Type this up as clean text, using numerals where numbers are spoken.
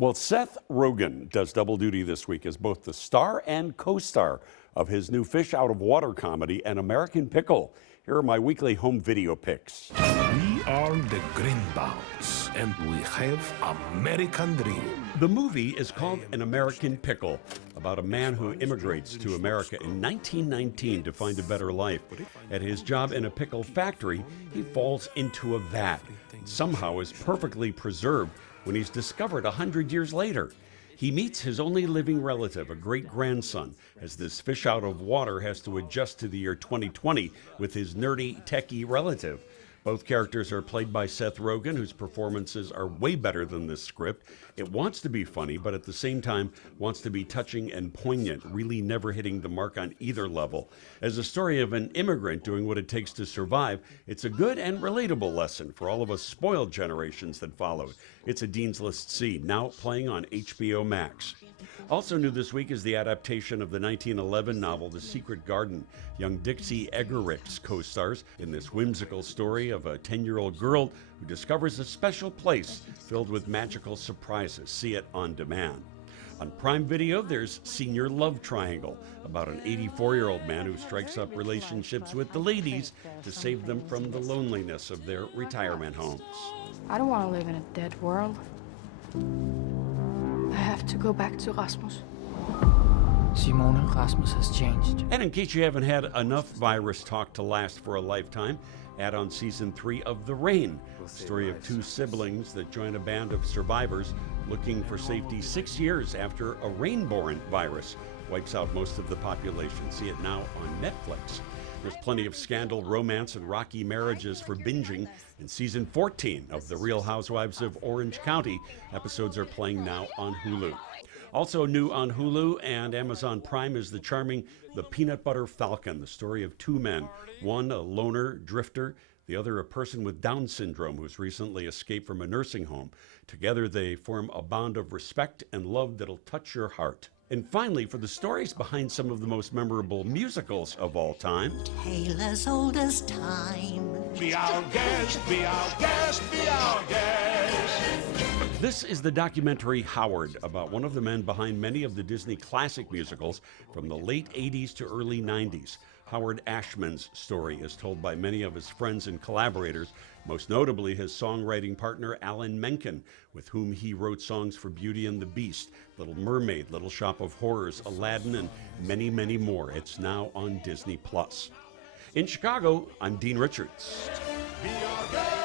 Well, Seth Rogen does double duty this week as both the star and co-star of his new fish out of water comedy, An American Pickle. Here are my weekly home video picks. We are the Greenbouts, and we have American dream. The movie is called An American Pickle, about a man who immigrates to America in 1919 to find a better life. At his job in a pickle factory, he falls into a vat, somehow is perfectly preserved when he's discovered 100 years later. He meets his only living relative, a great-grandson, as this fish out of water has to adjust to the year 2020 with his nerdy, techie relative. Both characters are played by Seth Rogen, whose performances are way better than this script. It wants to be funny, but at the same time wants to be touching and poignant, really never hitting the mark on either level. As a story of an immigrant doing what it takes to survive, it's a good and relatable lesson for all of us spoiled generations that followed. It's a Dean's List C, now playing on HBO Max. Also new this week is the adaptation of the 1911 novel The Secret Garden. Young Dixie Eggerichs co-stars in this whimsical story of a 10-year-old girl who discovers a special place filled with magical surprises. See it on demand. On Prime Video, there's Senior Love Triangle, about an 84-year-old man who strikes up relationships with the ladies to save them from the loneliness of their retirement homes. I don't want to live in a dead world. I have to go back to Rasmus. Simone, Rasmus has changed. And in case you haven't had enough virus talk to last for a lifetime, add on season 3 of The Rain, the story of two siblings that join a band of survivors looking for safety 6 years after a rain-borne virus wipes out most of the population. See it now on Netflix. There's plenty of scandal, romance, and rocky marriages for binging in season 14 of The Real Housewives of Orange County. Episodes are playing now on Hulu. Also new on Hulu and Amazon Prime is the charming The Peanut Butter Falcon, the story of two men, one a loner drifter, the other a person with Down syndrome who's recently escaped from a nursing home. Together they form a bond of respect and love that'll touch your heart. And finally, for the stories behind some of the most memorable musicals of all time, Tale as old as time. Be our guest, be our guest, be our guest. this is the documentary Howard, about one of the men behind many of the Disney classic musicals from the late 80s to early 90s. Howard Ashman's story is told by many of his friends and collaborators, most notably his songwriting partner Alan Menken, with whom he wrote songs for Beauty and the Beast, Little Mermaid, Little Shop of Horrors, Aladdin, and many, many more. It's now on Disney+. In Chicago, I'm Dean Richards. Be our guest.